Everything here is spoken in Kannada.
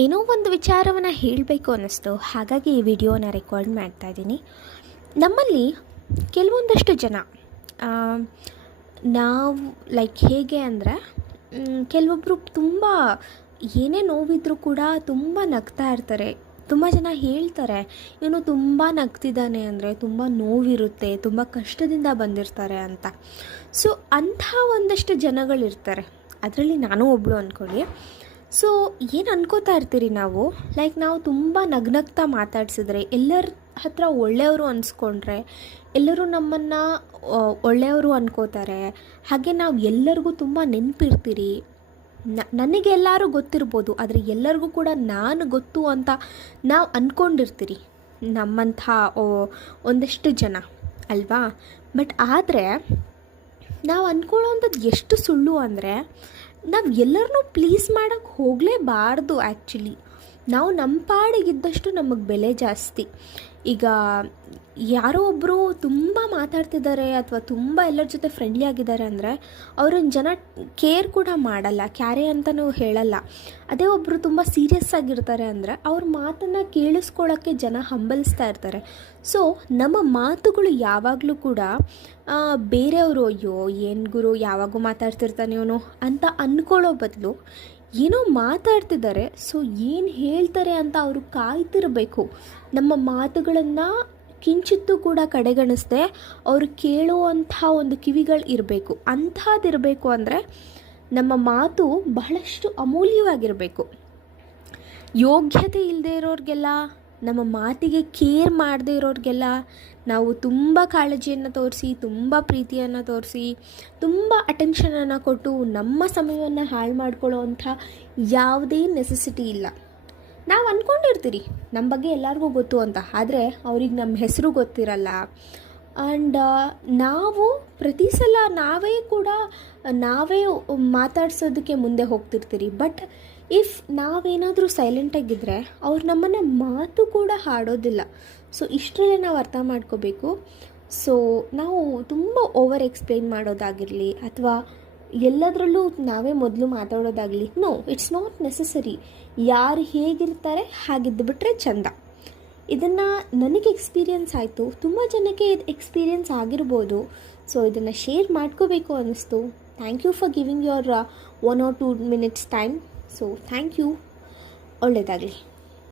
ಏನೋ ಒಂದು ವಿಚಾರವನ್ನು ಹೇಳಬೇಕು ಅನ್ನಿಸ್ತು, ಹಾಗಾಗಿ ಈ ವಿಡಿಯೋನ ರೆಕಾರ್ಡ್ ಮಾಡ್ತಾ ಇದ್ದೀನಿ. ನಮ್ಮಲ್ಲಿ ಕೆಲವೊಂದಷ್ಟು ಜನ ನಾವು ಹೇಗೆ ಅಂದರೆ, ಕೆಲವೊಬ್ಬರು ತುಂಬ ಏನೇ ನೋವಿದ್ರೂ ಕೂಡ ತುಂಬ ನಗ್ತಾ ಇರ್ತಾರೆ. ತುಂಬ ಜನ ಹೇಳ್ತಾರೆ, ಇವನು ತುಂಬ ನಗ್ತಿದ್ದಾನೆ ಅಂದರೆ ತುಂಬ ನೋವಿರುತ್ತೆ, ತುಂಬ ಕಷ್ಟದಿಂದ ಬಂದಿರ್ತಾರೆ ಅಂತ. ಸೊ ಅಂಥ ಒಂದಷ್ಟು ಜನಗಳಿರ್ತಾರೆ, ಅದರಲ್ಲಿ ನಾನು ಒಬ್ಬಳು ಅಂದ್ಕೊಳ್ಳಿ. ಸೊ ಏನು ಅನ್ಕೋತಾ ಇರ್ತೀರಿ ನಾವು, ನಾವು ತುಂಬ ನಗ್ನಗ್ತಾ ಮಾತಾಡ್ಸಿದ್ರೆ, ಎಲ್ಲರ ಹತ್ರ ಒಳ್ಳೆಯವರು ಅನ್ಸ್ಕೊಂಡ್ರೆ ಎಲ್ಲರೂ ನಮ್ಮನ್ನು ಒಳ್ಳೆಯವರು ಅನ್ಕೋತಾರೆ. ಹಾಗೆ ನಾವು ಎಲ್ಲರಿಗೂ ತುಂಬ ನೆನಪಿರ್ತೀರಿ. ನನಗೆಲ್ಲರೂ ಗೊತ್ತಿರ್ಬೋದು, ಆದರೆ ಎಲ್ಲರಿಗೂ ಕೂಡ ನಾನು ಗೊತ್ತು ಅಂತ ನಾವು ಅಂದ್ಕೊಂಡಿರ್ತೀರಿ, ನಮ್ಮಂಥ ಒಂದಷ್ಟು ಜನ ಅಲ್ವಾ. ಬಟ್ ಆದರೆ ನಾವು ಅಂದ್ಕೊಳ್ಳೋವಂಥದ್ದು ಎಷ್ಟು ಸುಳ್ಳು ಅಂದರೆ, ನಾವು ಎಲ್ಲರನ್ನೂ ಪ್ಲೀಸ್ ಮಾಡೋಕ್ಕೆ ಹೋಗಲೇಬಾರ್ದು. ಆ್ಯಕ್ಚುಲಿ ನಾವು ನಮ್ಮ ಪಾಡಿಗಿದ್ದಷ್ಟು ನಮಗೆ ಬೆಲೆ ಜಾಸ್ತಿ. ಈಗ ಯಾರೋ ಒಬ್ಬರು ತುಂಬ ಮಾತಾಡ್ತಿದ್ದಾರೆ ಅಥವಾ ತುಂಬ ಎಲ್ಲರ ಜೊತೆ ಫ್ರೆಂಡ್ಲಿ ಆಗಿದ್ದಾರೆ ಅಂದರೆ ಅವ್ರನ್ನ ಜನ ಕೇರ್ ಕೂಡ ಮಾಡಲ್ಲ, ಕ್ಯಾರೆ ಅಂತಲೂ ಹೇಳಲ್ಲ. ಅದೇ ಒಬ್ಬರು ತುಂಬ ಸೀರಿಯಸ್ ಆಗಿರ್ತಾರೆ ಅಂದರೆ ಅವ್ರ ಮಾತನ್ನು ಕೇಳಿಸ್ಕೊಳ್ಳೋಕ್ಕೆ ಜನ ಹಂಬಲಿಸ್ತಾ ಇರ್ತಾರೆ. ಸೊ ನಮ್ಮ ಮಾತುಗಳು ಯಾವಾಗಲೂ ಕೂಡ ಬೇರೆಯವರು ಅಯ್ಯೋ ಏನು ಗುರು ಯಾವಾಗೂ ಮಾತಾಡ್ತಿರ್ತಾನೆ ಇವನು ಅಂತ ಅಂದ್ಕೊಳ್ಳೋ ಬದಲು, ಏನೋ ಮಾತಾಡ್ತಿದ್ದಾರೆ, ಸೊ ಏನು ಹೇಳ್ತಾರೆ ಅಂತ ಅವರು ಕಾಯ್ತಿರಬೇಕು. ನಮ್ಮ ಮಾತುಗಳನ್ನು ಕಿಂಚಿತ್ತೂ ಕೂಡ ಕಡೆಗಣಿಸದೆ ಅವರು ಕೇಳುವಂಥ ಒಂದು ಕಿವಿಗಳು ಇರಬೇಕು. ಅಂಥದ್ದಿರಬೇಕು ಅಂದರೆ ನಮ್ಮ ಮಾತು ಬಹಳಷ್ಟು ಅಮೂಲ್ಯವಾಗಿರಬೇಕು. ಯೋಗ್ಯತೆ ಇಲ್ಲದೆ ಇರೋರಿಗೆಲ್ಲ, ನಮ್ಮ ಮಾತಿಗೆ ಕೇರ್ ಮಾಡದೇ ಇರೋರಿಗೆಲ್ಲ ನಾವು ತುಂಬ ಕಾಳಜಿಯನ್ನು ತೋರಿಸಿ, ತುಂಬ ಪ್ರೀತಿಯನ್ನು ತೋರಿಸಿ, ತುಂಬ ಅಟೆನ್ಷನನ್ನು ಕೊಟ್ಟು ನಮ್ಮ ಸಮಯವನ್ನು ಹಾಳು ಮಾಡ್ಕೊಳ್ಳೋ ಅಂಥ ಯಾವುದೇ ನೆಸೆಸಿಟಿ ಇಲ್ಲ. ನಾವು ಅಂದ್ಕೊಂಡಿರ್ತೀರಿ ನಮ್ಮ ಬಗ್ಗೆ ಎಲ್ಲರಿಗೂ ಗೊತ್ತು ಅಂತ, ಆದರೆ ಅವ್ರಿಗೆ ನಮ್ಮ ಹೆಸರು ಗೊತ್ತಿರಲ್ಲ. ಆ್ಯಂಡ್ ನಾವು ಪ್ರತಿ ಸಲ ನಾವೇ ಮಾತಾಡ್ಸೋದಕ್ಕೆ ಮುಂದೆ ಹೋಗ್ತಿರ್ತೀರಿ. ಬಟ್ ಇಫ್ ನಾವೇನಾದರೂ ಸೈಲೆಂಟಾಗಿದ್ದರೆ ಅವ್ರು ನಮ್ಮನ್ನು ಮಾತು ಕೂಡ ಹಾಡೋದಿಲ್ಲ. ಸೊ ಇಷ್ಟರಲ್ಲೇ ನಾವು ಅರ್ಥ ಮಾಡ್ಕೋಬೇಕು. ಸೊ ನಾವು ತುಂಬ ಓವರ್ ಎಕ್ಸ್ಪ್ಲೇನ್ ಮಾಡೋದಾಗಿರಲಿ ಅಥವಾ ಎಲ್ಲದರಲ್ಲೂ ನಾವೇ ಮೊದಲು ಮಾತಾಡೋದಾಗಲಿ, ನೋ, ಇಟ್ಸ್ ನಾಟ್ ನೆಸಸರಿ. ಯಾರು ಹೇಗಿರ್ತಾರೆ ಹಾಗಿದ್ದು ಬಿಟ್ಟರೆ ಚಂದ. ಇದನ್ನು ನನಗೆ ಎಕ್ಸ್ಪೀರಿಯನ್ಸ್ ಆಯಿತು, ತುಂಬ ಜನಕ್ಕೆ ಇದು ಎಕ್ಸ್ಪೀರಿಯನ್ಸ್ ಆಗಿರ್ಬೋದು. ಸೊ ಇದನ್ನು ಶೇರ್ ಮಾಡ್ಕೋಬೇಕು ಅನ್ನಿಸ್ತು. Thank you for giving your 1 or 2 minutes time. So thank you. ಒಳ್ಳೆಯದಾಗಲಿ.